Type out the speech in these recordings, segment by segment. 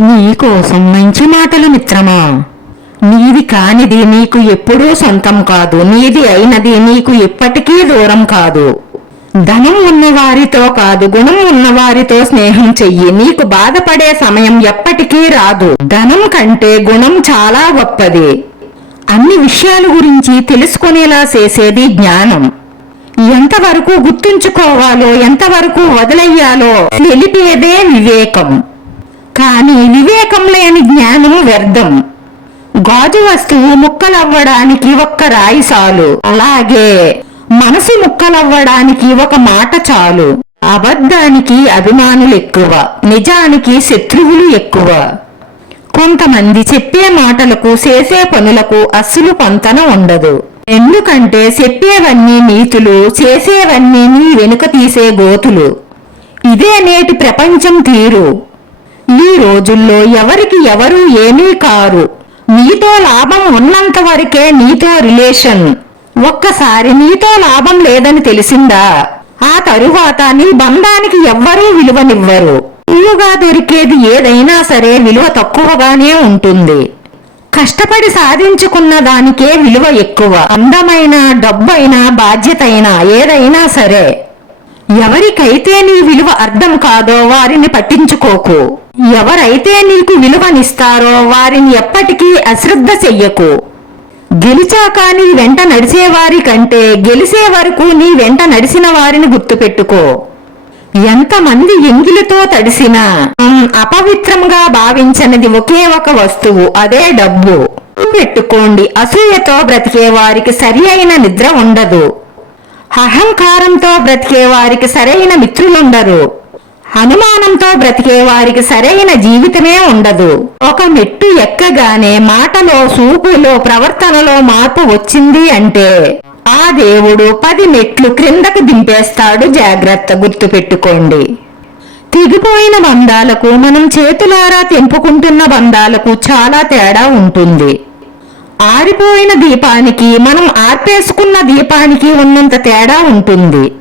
నీకోసం మంచి మాటలు మిత్రమా? నీది కానిది నీకు ఎప్పుడూ సొంతం కాదు. నీది అయినది నీకు ఎప్పటికీ దూరం కాదు. ధనం ఉన్నవారితో కాదు గుణం ఉన్నవారితో స్నేహం చెయ్యి. నీకు బాధపడే సమయం ఎప్పటికీ రాదు. ధనం కంటే గుణం చాలా గొప్పది. అన్ని విషయాల గురించి తెలుసుకునేలా చేసేది జ్ఞానం. ఎంతవరకు గుర్తుంచుకోవాలో ఎంతవరకు వదిలయ్యాలో తెలిపేదే వివేకం. కానీ వివేకం లేని జ్ఞానం వ్యర్థం. గాజు వస్తువు ముక్కలవ్వడానికి ఒక్క రాయి చాలు. అలాగే మనసు ముక్కలవ్వడానికి ఒక మాట చాలు. అబద్ధానికి అభిమానులు ఎక్కువ నిజానికి శత్రువులు ఎక్కువ. కొంతమంది చెప్పే మాటలకు చేసే పనులకు అస్సలు పొంతన ఉండదు. ఎందుకంటే చెప్పేవన్నీ నీతులు చేసేవన్నీ నీ వెనుక తీసే గోతులు. ఇదే నేటి ప్రపంచం తీరు. ఈ రోజుల్లో ఎవరికి ఎవరు ఏమీ కారు. నీతో లాభం ఉన్నంత వరకే నీతో రిలేషన్. ఒక్కసారి నీతో లాభం లేదని తెలిసిందా? ఆ తరువాత నీ బంధానికి ఎవ్వరూ విలువనివ్వరు. ఇల్లుగా దొరికేది ఏదైనా సరే విలువ తక్కువగానే ఉంటుంది. కష్టపడి సాధించుకున్న దానికే విలువ ఎక్కువ. అందమైన డబ్బైనా బాధ్యత అయినా ఏదైనా సరే. ఎవరికైతే నీ విలువ అర్థం కాదో వారిని పట్టించుకోకు. ఎవరైతే నీకు విలువనిస్తారో వారిని ఎప్పటికీ అశ్రద్ధ చెయ్యకు. గెలిచాక నీ వెంట నడిచేవారి కంటే గెలిసే వరకు నీ వెంట నడిచిన వారిని గుర్తుపెట్టుకో. ఎంతమంది ఎంగిలితో తడిసినా అపవిత్రంగా భావించనిది ఒకే ఒక వస్తువు అదే డబ్బు. పెట్టుకోండి అసూయతో బ్రతికే వారికి సరి అయిన నిద్ర ఉండదు. అహంకారంతో బ్రతికే వారికి సరైన మిత్రులుండరు. అనుమానంతో బ్రతికే వారికి సరైన జీవితమే ఉండదు. ఒక మెట్టు ఎక్కగానే మాటలో సూపులో ప్రవర్తనలో మార్పు వచ్చింది అంటే ఆ దేవుడు పది మెట్లు క్రిందకు దింపేస్తాడు. జాగ్రత్త గుర్తుపెట్టుకోండి. తెగిపోయిన బంధాలకు మనం చేతులారా తెంపుకుంటున్న బంధాలకు చాలా తేడా ఉంటుంది. ఆరిపోయిన దీపానికి మనం ఆర్పేసుకున్న దీపానికి ఉన్నంత తేడా ఉంటుంది.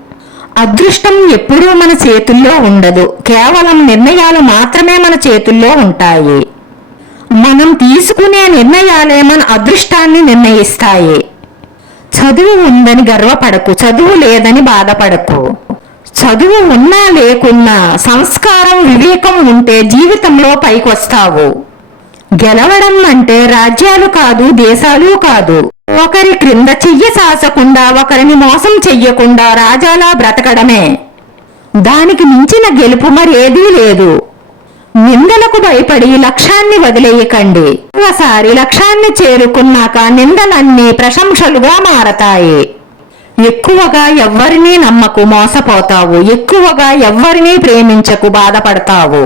అదృష్టం ఎప్పుడూ మన చేతుల్లో ఉండదు. కేవలం నిర్ణయాలు మాత్రమే మన చేతుల్లో ఉంటాయి. మనం తీసుకునే నిర్ణయాలే మన అదృష్టాన్ని నిర్ణయిస్తాయి. చదువు ఉందని గర్వపడకు చదువు లేదని బాధపడకు. చదువు ఉన్నా లేకున్నా సంస్కారం వివేకం ఉంటే జీవితంలో పైకొస్తావు. గెలవడం అంటే రాజ్యాలు కాదు దేశాలు కాదు. ఒకరి క్రింద చెయ్య సాసకుండా ఒకరిని మోసం చెయ్యకుండా రాజాలా బ్రతకడమే. దానికి మించిన గెలుపు మరేదీ లేదు. నిందలకు భయపడి లక్ష్యాన్ని వదిలేయకండి. ఒకసారి లక్ష్యాన్ని చేరుకున్నాక నిందలన్నీ ప్రశంసలుగా మారతాయి. ఎక్కువగా ఎవ్వరినీ నమ్మకు మోసపోతావు ఎక్కువగా ఎవ్వరినీ ప్రేమించకు బాధపడతావు.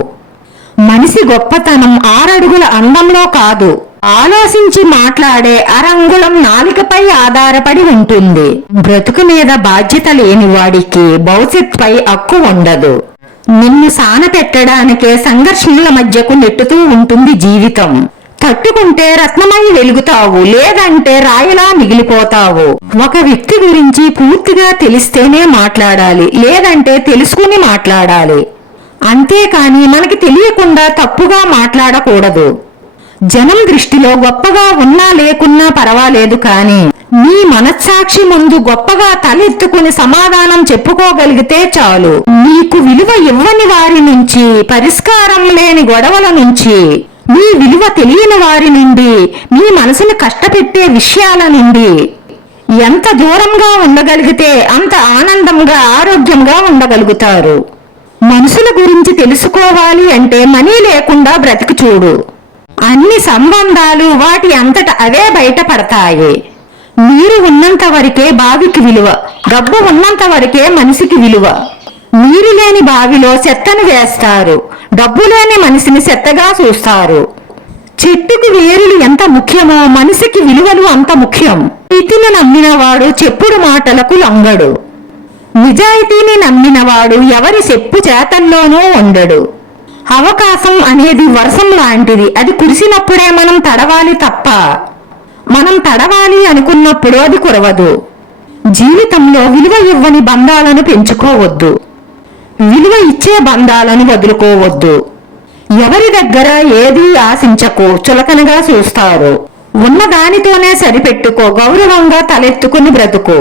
మనిషి గొప్పతనం ఆరడుగుల అందంలో కాదు. ఆలోచించి మాట్లాడే అరంగుళం నాలికపై ఆధారపడి ఉంటుంది. బ్రతుకు మీద బాధ్యత లేని వాడికి భవిష్యత్పై హక్కు ఉండదు. నిన్ను సాన పెట్టడానికే సంఘర్షణల మధ్యకు నెట్టుతూ ఉంటుంది జీవితం. తట్టుకుంటే రత్నమై వెలుగుతావు లేదంటే రాయిలా మిగిలిపోతావు. ఒక వ్యక్తి గురించి పూర్తిగా తెలిస్తేనే మాట్లాడాలి లేదంటే తెలుసుకుని మాట్లాడాలి. అంతేకాని మనకి తెలియకుండా తప్పుగా మాట్లాడకూడదు. జనం దృష్టిలో గొప్పగా ఉన్నా లేకున్నా పర్వాలేదు కానీ నీ మనస్సాక్షి ముందు గొప్పగా తలెత్తుకుని సమాధానం చెప్పుకోగలిగితే చాలు. నీకు విలువ ఇవ్వని వారి నుంచి పరిష్కారం లేని గొడవల నుంచి నీ విలువ తెలియని వారి నుండి నీ మనసును కష్టపెట్టే విషయాల నుండి. ఎంత దూరంగా ఉండగలిగితే అంత ఆనందంగా ఆరోగ్యంగా ఉండగలుగుతారు. మనుషుల గురించి తెలుసుకోవాలి అంటే మనీ లేకుండా బ్రతికి చూడు. అన్ని సంబంధాలు వాటి అంతట అవే బయటపడతాయి. నీరు ఉన్నంత వరకే బావికి విలువ డబ్బు ఉన్నంత వరకే మనిషికి విలువ. నీరు లేని బావిలో చెత్తను వేస్తారు డబ్బు లేని మనిషిని చెత్తగా చూస్తారు. చెట్టుకి వేరులు ఎంత ముఖ్యమో మనిషికి విలువలు అంత ముఖ్యం. ఇతిని నమ్మినవాడు చెప్పుడు మాటలకు లొంగడు. నిజాయితీని నమ్మినవాడు ఎవరి చెప్పు చేతల్లోనూ ఉండడు. అవకాశం అనేది వర్షం లాంటిది. అది కురిసినప్పుడే మనం తడవాలి తప్ప మనం తడవాలి అనుకున్నప్పుడు అది కురవదు. జీవితంలో విలువ ఇవ్వని బంధాలను పెంచుకోవద్దు. విలువ ఇచ్చే బంధాలను వదులుకోవద్దు. ఎవరి దగ్గర ఏది ఆశించకు చులకనగా చూస్తారు. ఉన్న దానితోనే సరిపెట్టుకో గౌరవంగా తలెత్తుకుని బ్రతుకు.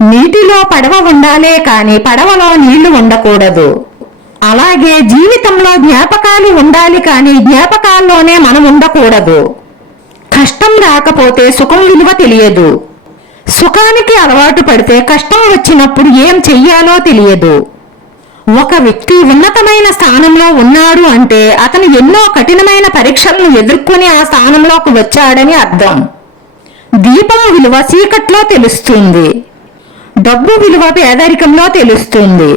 నీటిలో పడవ ఉండాలే కాని పడవలో నీళ్ళు ఉండకూడదు. అలాగే జీవితంలో జ్ఞాపకాలు ఉండాలి కానీ జ్ఞాపకాల్లోనే మనం ఉండకూడదు. కష్టం రాకపోతే సుఖం విలువ తెలియదు. సుఖానికి అలవాటు పడితే కష్టం వచ్చినప్పుడు ఏం చెయ్యాలో తెలియదు. ఒక వ్యక్తి ఉన్నతమైన స్థానంలో ఉన్నాడు అంటే అతను ఎన్నో కఠినమైన పరీక్షలను ఎదుర్కొని ఆ స్థానంలోకి వచ్చాడని అర్థం. దీపం విలువ చీకట్లో తెలుస్తుంది. డబ్బు విలువ పేదరికంలో తెలుస్తుంది.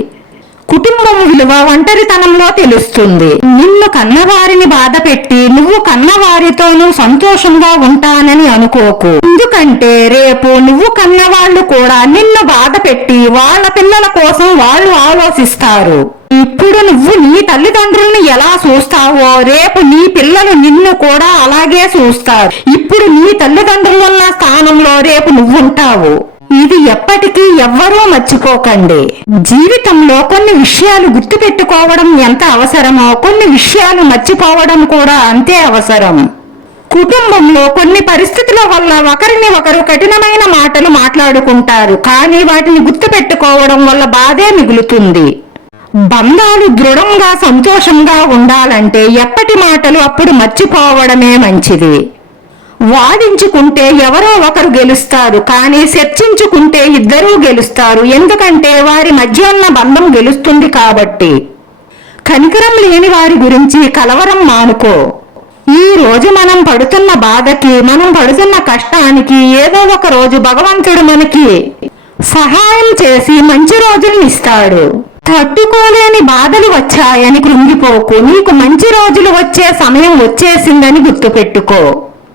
కుటుంబం విలువ ఒంటరితనంలో తెలుస్తుంది. నిన్ను కన్నవారిని బాధ పెట్టి నువ్వు కన్నవారితోనూ సంతోషంగా ఉంటానని అనుకోకు. ఎందుకంటే రేపు నువ్వు కన్నవాళ్ళు కూడా నిన్ను బాధ పెట్టి వాళ్ళ పిల్లల కోసం వాళ్ళు ఆలోచిస్తారు. ఇప్పుడు నువ్వు నీ తల్లిదండ్రుల్ని ఎలా చూస్తావో రేపు నీ పిల్లలు నిన్ను కూడా అలాగే చూస్తారు. ఇప్పుడు నీ తల్లిదండ్రులున్న స్థానంలో రేపు నువ్వుంటావు. ఇది ఎప్పటికీ ఎవ్వరూ మర్చిపోకండి. జీవితంలో కొన్ని విషయాలు గుర్తుపెట్టుకోవడం ఎంత అవసరమో కొన్ని విషయాలు మర్చిపోవడం కూడా అంతే అవసరం. కుటుంబంలో కొన్ని పరిస్థితుల వల్ల ఒకరిని ఒకరు కఠినమైన మాటలు మాట్లాడుకుంటారు కానీ వాటిని గుర్తుపెట్టుకోవడం వల్ల బాధే మిగులుతుంది. బంధాలు దృఢంగా సంతోషంగా ఉండాలంటే ఎప్పటి మాటలు అప్పుడు మర్చిపోవడమే మంచిది. వాదించుకుంటే ఎవరో ఒకరు గెలుస్తారు కానీ చర్చించుకుంటే ఇద్దరూ గెలుస్తారు. ఎందుకంటే వారి మధ్య ఉన్న బంధం గెలుస్తుంది కాబట్టి. కనికరం లేని వారి గురించి కలవరం మానుకో. ఈ రోజు మనం పడుతున్న బాధకి మనం పడుతున్న కష్టానికి ఏదో ఒక రోజు భగవంతుడు మనకి సహాయం చేసి మంచి రోజులను ఇస్తాడు. తట్టుకోలేని బాధలు వచ్చాయని కృంగిపోకు. నీకు మంచి రోజులు వచ్చే సమయం వచ్చేసిందని గుర్తుపెట్టుకో.